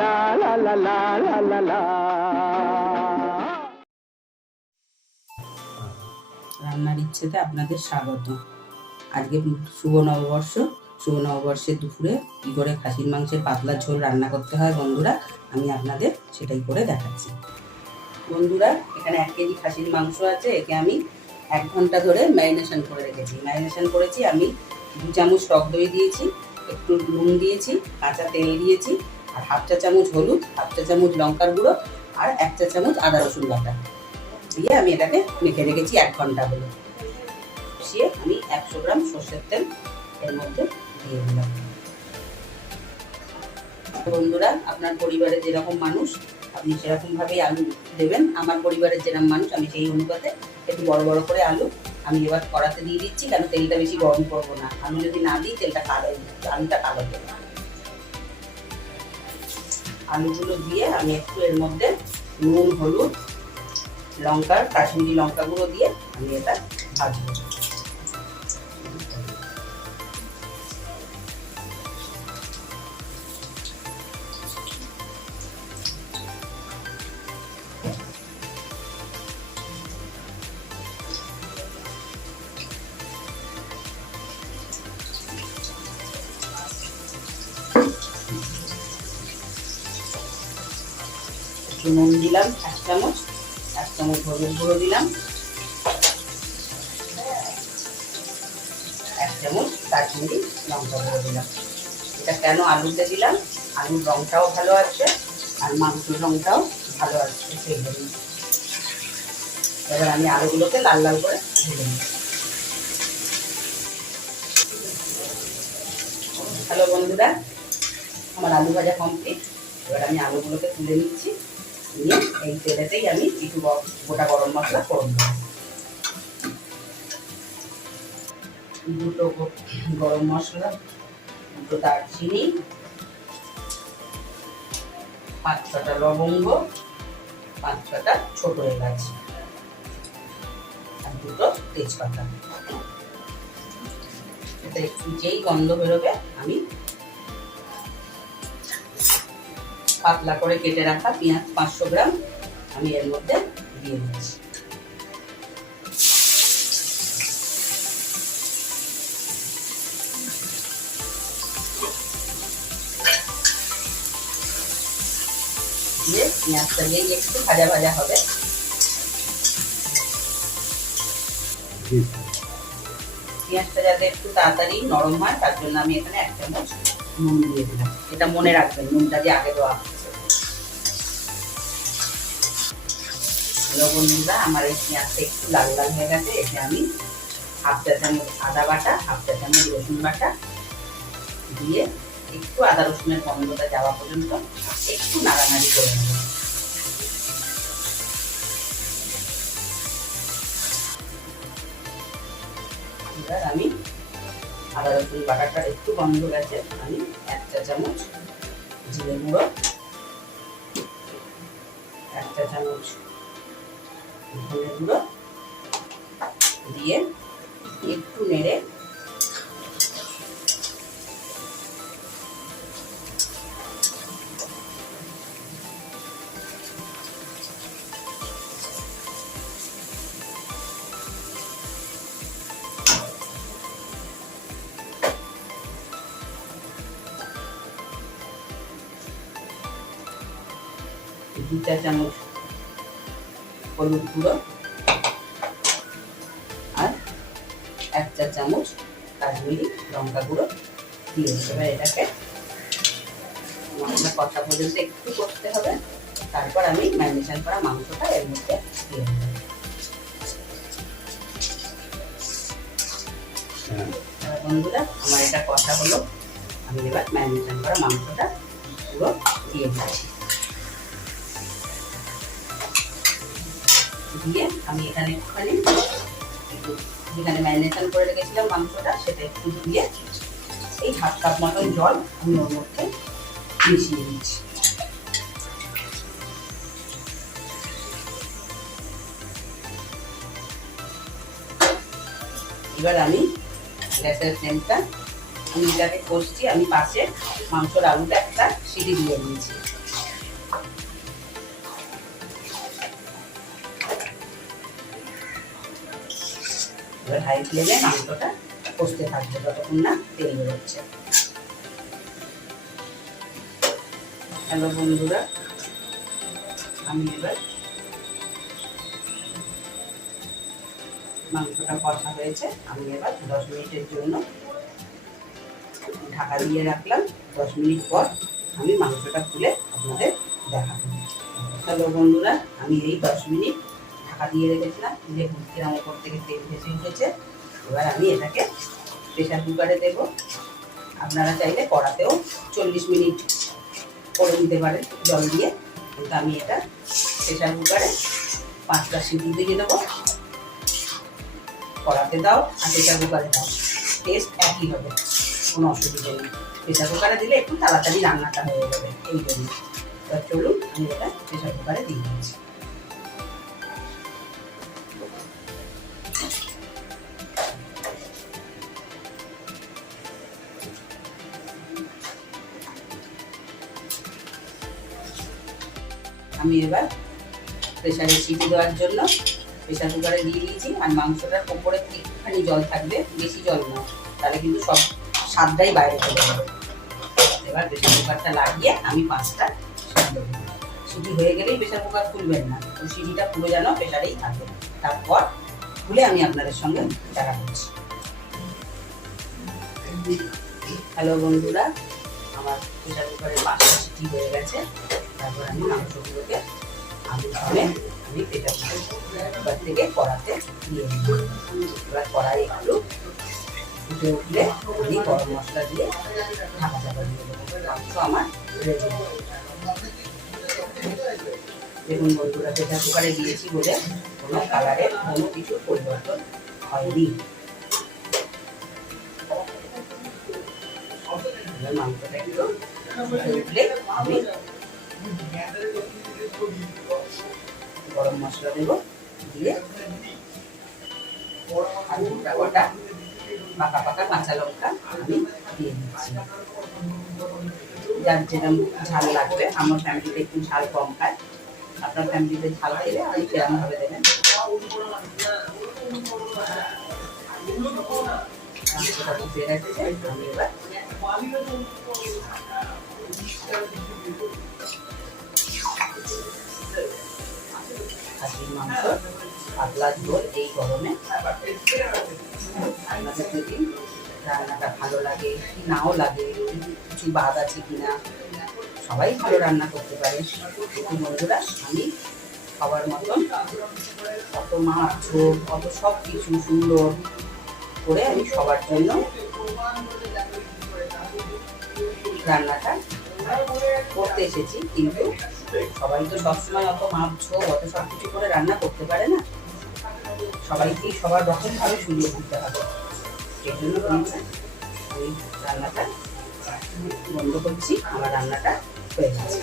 লা লা লা লা লা লা লা। রান্নার ইচ্ছেতে আপনাদের স্বাগত। আজকে শুভ নববর্ষ। শুভ নববর্ষের দুপুরে কী করে খাসির মাংসের পাতলা ঝোল রান্না করতে হয় বন্ধুরা, আমি আপনাদের সেটাই করে দেখাচ্ছি। বন্ধুরা, এখানে 1 কেজি খাসির মাংস আছে। একে আমি 1 ঘন্টা ধরে ম্যারিনেশন করে রেখেছি। ম্যারিনেশন করেছি আমি 2 চামচ টক দই দিয়েছি, একটু নুন দিয়েছি, কাঁচা তেল দিয়েছি, আর 1/2 চা চামচ হলুদ, 1/2 চা চামচ লঙ্কার গুঁড়ো, আর 1 চা চামচ আদা রসুন বাটা দিয়ে আমি এটাকে মেখে রেখেছি 1 ঘন্টা হলো। কষিয়ে আমি 100 গ্রাম সর্ষের তেল এর মধ্যে দিয়ে দিলাম। বন্ধুরা, আপনার পরিবারে যেরকম মানুষ আপনি সেরকমভাবেই আলু দেবেন। আমার পরিবারের যেরকম মানুষ আমি সেই অনুপাতে একটু বড় বড় করে আলু আমি এবার কড়াতে দিয়ে দিচ্ছি, কারণ তেলটা বেশি গরম করবো না। আলু যদি না দিই তেলটা কালো, আলুটা কালো দেবো। আলুগুলো দিয়ে আমি একটু এর মধ্যে নুন, হলুদ, লঙ্কার কাশ্মীরি লঙ্কা গুঁড়ো দিয়ে আমি এটা ভাজবো। একটু নুন দিলাম 1 চামচ, 1 চামচ হলুদ গুঁড়ো দিলাম, 1 চামচ কাশ্মীরি লঙ্কা গুঁড়ো দিলাম। এটা কেন আলুতে দিলাম, আলুর রঙটাও ভালো আছে আর মাংসের রঙটাও ভালো আছে সেই জন্য। এবার আমি আলুগুলোকে লাল লাল করে ভেজে নিই। হ্যালো বন্ধুরা, আমার আলু ভাজা কমপ্লিট। এবার আমি আলুগুলোকে তুলে নিচ্ছি, নিয়ে এই তেলেতেই আমি একটু গোটা গরম মশলা ফোড়ন দেবো। 2টো গরম মশলা, 2টো দারচিনি, 5-6টা লবঙ্গ, 5-6টা ছোট এলাচ আর 2টো তেজপাতা। এটা একটু যেই গন্ধ বেরোবে আমি পাতলা করে কেটে রাখা পেঁয়াজ 500 গ্রাম আমি এর মধ্যে দিয়ে দিচ্ছি। দিয়ে পেঁয়াজটা যেই একটু ভাজা ভাজা হবে, পেঁয়াজটা যাতে একটু তাড়াতাড়ি নরম হয় তার জন্য আমি এখানে 1 চামচ নুন দিয়ে দিলাম। এটা মনে রাখবেন, নুনটা যে আগে দেওয়া হচ্ছে। বন্ধুরা, আমার এই পেঁয়াজটা একটু লাল লাল হয়ে গেছে। এতে আমি 1/2 চা চামচ আদা বাটা, 1/2 চা চামচ রসুন বাটা দিয়ে একটু আদা রসুনের গন্ধটা যাওয়া পর্যন্ত একটু নাড়ানাড়ি করে নেব। এবার আমি আদা রসুন বাটাটা একটু গন্ধ গেছে, আমি 1 চা চামচ জিরে গুঁড়ো, 1 চা চামচ ধনে গুঁড়ো দিয়ে একটু নেড়ে দু চা চামচ হলুদ গুঁড়ো আর 1 চা চামচ কাশ্মীরি লঙ্কা গুঁড়ো দিয়ে এবার এটাকে মশলা কষা পর্যন্ত একটু করতে হবে। তারপর আমি ম্যারিনেশন করা মাংসটা এর মধ্যে দিয়ে দেবো। বন্ধুরা, আমার এটা কষা হলো, আমি এবার ম্যারিনেশন করা মাংসটা পুরো দিয়ে দিচ্ছি। দিয়ে আমি এখানে একটুখানি যেখানে ম্যারিনেশন করে রেখেছিলাম মাংসটা সেটা একটু দিয়ে এই 1/2 কাপ মতন জল আমি ওর মধ্যে মিশিয়ে দিচ্ছি। এবার আমি গ্যাসের ফ্লেমটা আমি এটাকে কষছি। আমি পাশে মাংসর আলুটা একটা সিটি দিয়ে নিয়েছি। এবার হাই ফ্লেমে মাংসটা কষতে থাকবে যতক্ষণ না তেল বেরোচ্ছে। হ্যালো বন্ধুরা, আমি এবার মাংসটা কষা হয়েছে, আমি এবার 10 মিনিটের জন্য ঢাকা দিয়ে রাখলাম। 10 মিনিট পর আমি মাংসটা খুলে আপনাদের দেখাবো। হ্যালো বন্ধুরা, আমি এই 10 মিনিট ঢাকা দিয়ে রেখেছিলাম। দেখুন কিরম ওপর থেকে তেল ভেসে উঠেছে। এবার আমি এটাকে প্রেশার কুকারে দেবো। আপনারা চাইলে কড়াতেও 40 মিনিট করে দিতে পারেন জল দিয়ে, কিন্তু আমি এটা প্রেশার কুকারে 5টা সিটি দিয়ে দেবো। কড়াতে দাও আর প্রেশার কুকারে দাও, টেস্ট একই হবে, কোনো অসুবিধা নেই। প্রেশার কুকারে দিলে একটু তাড়াতাড়ি রান্নাটা হয়ে যাবে, এই জন্য। এবার চলুন আমি এটা প্রেশার কুকারে দিয়ে দিচ্ছি। আমি এবার প্রেশারে সিটি দেওয়ার জন্য প্রেশার কুকারে দিয়ে দিয়েছি। আর মাংসটার ওপরে একটুখানি জল থাকবে, বেশি জল না, তাহলে কিন্তু সব স্বাদটাই বাইরে চলে যাবে। এবার প্রেশার কুকারটা লাগিয়ে আমি 5টা সিটি দেবো। সিটি হয়ে গেলেই প্রেশার কুকার খুলবেন না, তো সিটিটা পুরো যেন প্রেশারেই থাকে। তারপর খুলে আমি আপনাদের সঙ্গে দেখা করছি। হ্যালো বন্ধুরা, আমার প্রেশার কুকারে 5টা সিটি হয়ে গেছে। তারপর আমি মাংসগুলোকে আমি প্রেশার কুকার থেকে কড়াতে দিয়ে দিই। এবার কড়াই একটু ফুটে উঠলে আমি গরম মশলা দিয়ে ঢাকা চাপা দিয়ে দেবো। মাংস আমার রেডি। দেখুন বন্ধুরা, প্রেশার কুকারে দিয়েছি বলে কোনো কালারের কোনো কিছু পরিবর্তন হয়নি। মাংসটা একটু ফুটে উঠলে আমি গরম মশলা দেবো, দিয়ে আর গোটা গোটা পাকা পাকা কাঁচা লঙ্কা আমি দিয়ে দিচ্ছি। যার যেরকম ঝাল লাগবে, আমার ফ্যামিলিতে একটু ঝাল কম খায়, আপনার ফ্যামিলিতে ঝাল খেলে আপনি সেরকম ভাবে দেবেন। মাংসটা ফুটে গেছে, আমি এবার খাসির মাংস পাতলা ঝোল এই গরমে। আপনাদের যদি রান্নাটা ভালো লাগে কি নাও লাগে, কিছু বাদ আছে কিনা, সবাই ভালো রান্না করতে পারে, কিন্তু বন্ধুরা আমি খাবার মতন অত মাছ ঝোল অত সব কিছু সুন্দর করে আমি সবার জন্য রান্নাটা করতে এসেছি। কিন্তু সবাই তো সবসময় অত মাছ ঝোল অত সব কিছু করে রান্না করতে পারে না, সবাইকেই সবার রকমভাবে সুযোগ দিতে হবে। সেই জন্য আমি রান্নাটা বন্ধ করছি, আমার রান্নাটা হয়ে গেছে।